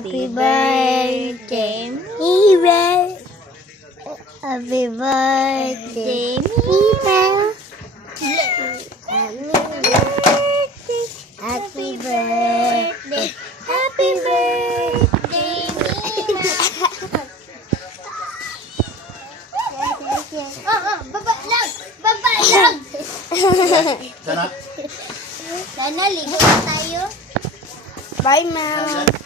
Happy birthday, Mira. Happy birthday, Mira. Happy birthday. Happy birthday, Mira. Baba lang. Baba lang. Sana? Sana ligo na tayo. Bye, ma'am.